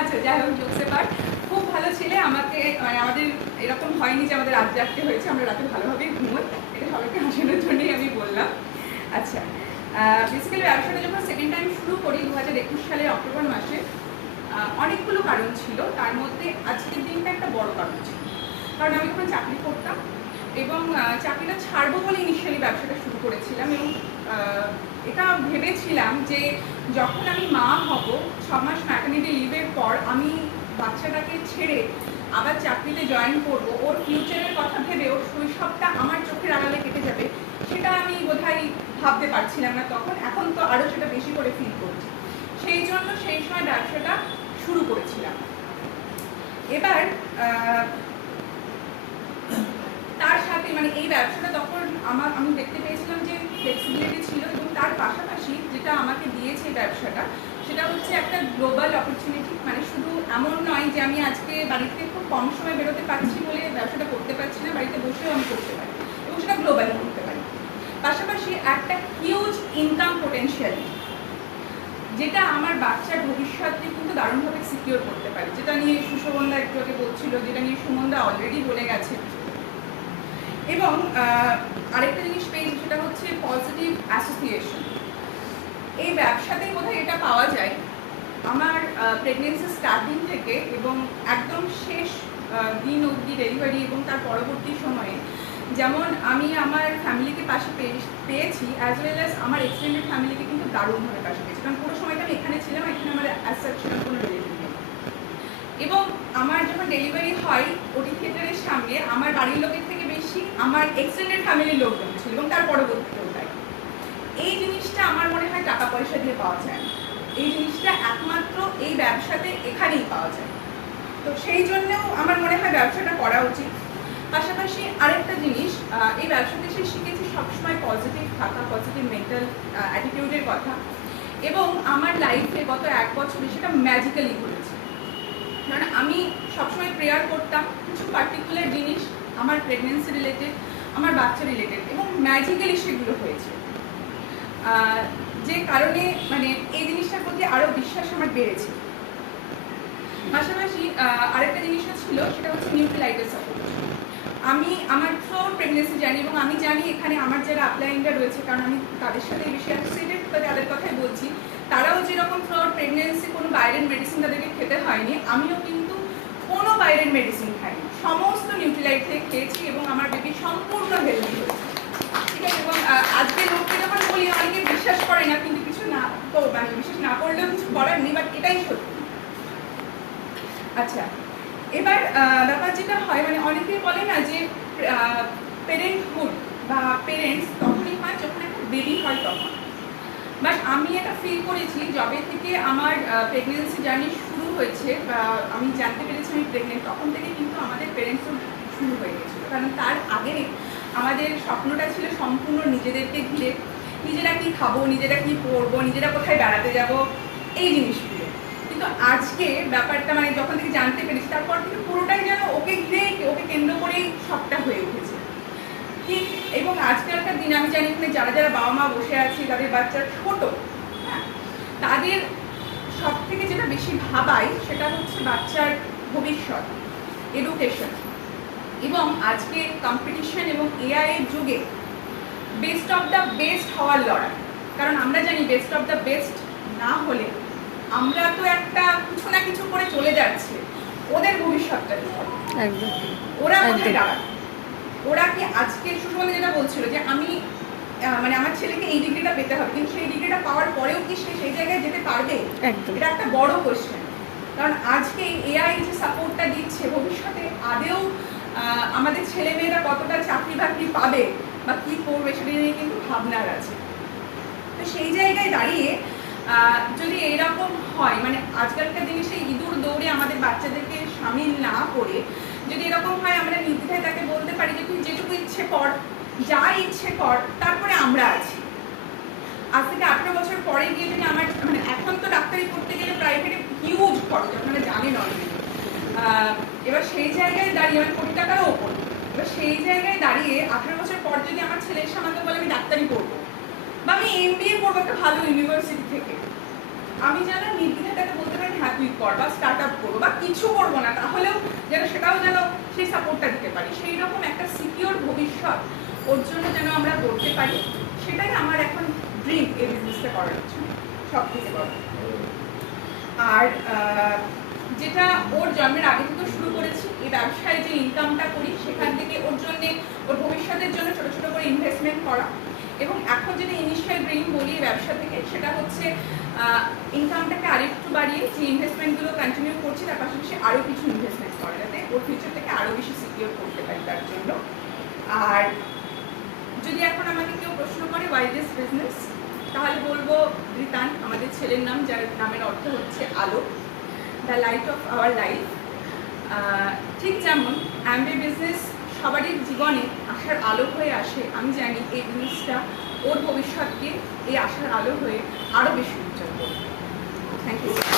আচ্ছা, যাই হোক, জোকসে পার খুব ভালো ছেলে। আমাকে মানে আমাদের এরকম হয়নি যে আমাদের রাত জাগতে হয়েছে, আমরা রাতে ভালোভাবেই ঘুমোই। এটা সবাইকে হাসানোর জন্যই আমি বললাম। আচ্ছা, বেসিক্যালি ব্যবসাটা যখন সেকেন্ড টাইম শুরু করি 2021 সালের অক্টোবর মাসে, অনেকগুলো কারণ ছিল। তার মধ্যে আজকের দিনটা একটা বড় কারণ ছিল, কারণ আমি তখন চাকরি করতাম এবং চাকরিটা ছাড়বো বলে ইনিশিয়ালি ব্যবসাটা শুরু করেছিলাম। এবং এটা ভেবেছিলাম যে যখন আমি মা হব, 6 মাস ম্যাটারনিটি লিভের পর আমি বাচ্চাটাকে ছেড়ে আবার চাকরিতে জয়েন করব, ওর ফিউচারের কথা ভেবে ওর শৈশবটা আমার চোখের আড়ালে কেটে যাবে, সেটা আমি বোধহয় ভাবতে পারছিলাম না তখন। এখন তো আরও সেটা বেশি করে ফিল করছি। সেই জন্য সেই সময় ব্যবসাটা শুরু করেছিলাম। এবার তার সাথে মানে এই ব্যবসাটা তখন আমি দেখতে পেয়েছিলাম যে ফ্লেক্সিবিলিটি ছিল, এবং তার পাশাপাশি যেটা আমাকে দিয়েছে এই ব্যবসাটা, সেটা হচ্ছে একটা গ্লোবাল অপরচুনিটি। মানে শুধু এমন নয় যে আমি আজকে বাড়িতে খুব কম সময় বেরোতে পারছি বলে ব্যবসাটা করতে পারছি না, বাড়িতে বসেও আমি করতে পারি এবং সেটা গ্লোবালি করতে পারি। পাশাপাশি একটা হিউজ ইনকাম পোটেনশিয়াল, যেটা আমার বাচ্চার ভবিষ্যৎকে কিন্তু দারুণভাবে সিকিউর করতে পারে, যেটা নিয়ে সুশোভনদা একটু আগে বলছিল, যেটা নিয়ে সুমনদা অলরেডি বলে গেছে। এবং আরেকটা জিনিস পেয়েছি, সেটা হচ্ছে পজিটিভ অ্যাসোসিয়েশন। এই ব্যবসাতেই বোধহয় এটা পাওয়া যায়। আমার প্রেগনেন্সি স্টার্টিং থেকে এবং একদম শেষ দিন অবধি, ডেলিভারি এবং তার পরবর্তী সময়ে, যেমন আমি আমার ফ্যামিলিকে পাশে পেয়েছি, অ্যাজ ওয়েল অ্যাজ আমার এক্সটেন্ডেড ফ্যামিলিকে কিন্তু দারুণভাবে পাশে পেয়েছি। কারণ পুরো সময়টা আমি এখানে ছিলাম, এখানে আমার অ্যাজ সাচ ছিল কোনো রিলেটিভ নেই। এবং আমার যখন ডেলিভারি হয় ওটি থিয়েটারের সামনে, আমার বাড়ির লোকের থেকে বেশি আমার এক্সটেন্ডেড ফ্যামিলির লোকজন ছিল, এবং তার পরবর্তীতেও তাই। এই জিনিসটা আমার মনে হয় টাকা পয়সা দিয়ে পাওয়া যায় না। এই জিনিসটা একমাত্র এই ব্যবসাতে এখানেই পাওয়া যায়। তো সেই জন্যও আমার মনে হয় ব্যবসাটা করা উচিত। পাশাপাশি আরেকটা জিনিস, এই ব্যবসাতে এসে শিখেছি সবসময় পজিটিভ থাকা, পজিটিভ মেন্টাল অ্যাটিটিউডের কথা। এবং আমার লাইফে গত 1 বছরে সেটা ম্যাজিক্যালি ঘটেছে। কারণ আমি সবসময় প্রেয়ার করতাম কিছু পার্টিকুলার জিনিস আমার প্রেগনেন্সি রিলেটেড, আমার বাচ্চা রিলেটেড, এবং ম্যাজিক্যালি সেগুলো হয়েছে। যে কারণে মানে এই জিনিসটার প্রতি আরও বিশ্বাস আমার বেড়েছে। পাশাপাশি আরেকটা জিনিসও ছিল, সেটা হচ্ছে নিউক্লিয়াইটের সাপোর্ট। আমি আমার থ্রুআউট প্রেগনেন্সি জানি, এবং আমি জানি এখানে আমার যারা আপলাইনরা রয়েছে, কারণ আমি তাদের সাথে বেশি অ্যাসোসিয়েটেড, তাদের কথাই বলছি, তারাও যেরকম থ্রুআউট প্রেগনেন্সি কোনো বাইরের মেডিসিন তাদেরকে খেতে হয়নি, আমিও কিন্তু কোনো বাইরের মেডিসিন খাইনি, সমস্ত নিউট্রিলাইট থেকে খেয়েছি এবং আমার বেবি সম্পূর্ণ হেলদি হয়েছে। ঠিক আছে। এবং আজকে লোককে যখন বলি, অনেকে বিশ্বাস করে না, কিন্তু কিছু না তো মানে বিশ্বাস না করলেও কিছু করার নেই, বাট এটাই সত্যি। আচ্ছা, এবার ব্যাপার যেটা হয়, মানে অনেকেই বলে না যে পেরেন্টহুড বা পেরেন্টস তখনই হয় যখন একটা বেবি হয় তখন। বাট আমি এটা ফিল করেছি যবে থেকে আমার প্রেগনেন্সি জার্নি শুরু হয়েছে, বা আমি জানতে পেরেছি আমি প্রেগনেন্ট, তখন থেকে কিন্তু আমাদের পেরেন্টসও শুরু হয়ে গেছিলো। কারণ তার আগে আমাদের স্বপ্নটা ছিল সম্পূর্ণ নিজেদেরকে ঘিরে, নিজেরা কি খাবো, নিজেরা কি পরবো, নিজেরা কোথায় বেড়াতে যাব, এই জিনিসগুলো। কিন্তু আজকে ব্যাপারটা মানে যখন থেকে জানতে পেরেছি, তারপর থেকে পুরোটাই যেন ওকে ঘিরে, ওকে কেন্দ্র করেই সবটা হয়ে উঠেছে। ঠিক। এবং আজকালকার দিনে আমি জানি এখানে যারা যারা বাবা মা বসে আছে, তাদের বাচ্চা ছোট, হ্যাঁ, তাদের সব থেকে যেটা বেশি ভাবাই সেটা হচ্ছে বাচ্চার ভবিষ্যৎ, এডুকেশন। এবং আজকে কম্পিটিশন এবং এআই এর যুগে বেস্ট অফ দ্য বেস্ট হওয়ার লড়াই। কারণ আমরা জানি বেস্ট অফ দ্য বেস্ট না হলে আমরা তো একটা কিছু না কিছু করে চলে যাচ্ছে, ওদের ভবিষ্যৎটা কি হবে, ওরা কোথায় দাঁড়াবে, ওরা কি আজকে সুশোভনে যেটা বলছিল যে আমি মানে আমার ছেলেকে এই ডিগ্রিটা পেতে হবে, কিন্তু সেই ডিগ্রিটা পাওয়ার পরেও কি সে সেই জায়গায় যেতে পারবে, এটা একটা বড় কোয়েশ্চেন। কারণ আজকে এআই যে সাপোর্টটা দিচ্ছে, ভবিষ্যতে আদেও আমাদের ছেলেমেয়েরা কতটা চাকরি বাকরি পাবে বা কী করবে সেটা নিয়ে কিন্তু ভাবনার আছে। তো সেই জায়গায় দাঁড়িয়ে যদি এরকম হয়, মানে আজকালকার দিনে সেই ইঁদুর দৌড়ে আমাদের বাচ্চাদেরকে সামিল না করে যদি এরকম হয়, আমরা নির্দ্বিধায় তাকে বলতে পারি যে তুই যেটুকু ইচ্ছে কর, যা ইচ্ছে কর, তারপরে আমরা আছি। আজ থেকে 18 বছর পরে গিয়ে যদি আমার মানে এখন তো ডাক্তারি করতে গেলে প্রাইভেটে হিউজ খরচ, আপনারা জানেন অলরেডি। এবার সেই জায়গায় দাঁড়িয়ে মানে কোটি টাকারও ওপর, এবার সেই জায়গায় দাঁড়িয়ে 18 বছর পর যদি আমার ছেলে এসে আমাকে বলে আমি ডাক্তারি করবো বা আমি MBA করবো একটা ভালো ইউনিভার্সিটি থেকে, আমি যেন নির্দ্বিধায় তাকে বলতে পারি হ্যাঁ তুই কর বা স্টার্ট আপ করবো বা কিছু করবো না, তাহলেও যেন সেটাও যেন সেই সাপোর্টটা দিতে পারি, সেই রকম একটা সিকিওর ভবিষ্যৎ ওর জন্য যেন আমরা করতে পারি, সেটাই আমার এখন ড্রিম এই বিজনেসটা করার জন্য সব থেকে বড়। আর যেটা ওর জন্মের আগে থেকে শুরু করেছি, এই ব্যবসায় যে ইনকামটা করি সেখান থেকে ওর জন্য, ওর ভবিষ্যতের জন্য ছোটো ছোটো করে ইনভেস্টমেন্ট করা। এবং এখন যেটা ইনিশিয়াল ড্রিম বলি ব্যবসা থেকে, সেটা হচ্ছে ইনকামটাকে আরেকটু বাড়িয়ে যে ইনভেস্টমেন্টগুলো কন্টিনিউ করছি তার পাশাপাশি আরও কিছু ইনভেস্টমেন্ট করা, যাতে ওর ফিউচারটাকে আরও বেশি সিকিওর করতে পারি তার জন্য। আর যদি এখন আমাকে কেউ প্রশ্ন করে ওয়াই দিস বিজনেস, তাহলে বলবো রিতান আমাদের ছেলের নাম, যার নামের অর্থ হচ্ছে আলো, the light of our life. ঠিক যেমন অ্যামওয়ে বিজনেস সবারই জীবনে আশার আলো হয়ে আসে, আমি জানি এই বিজনেসটা ওর ভবিষ্যৎকে এই আশার আলো হয়ে আরও বেশি উজ্জ্বল করবে। Thank you.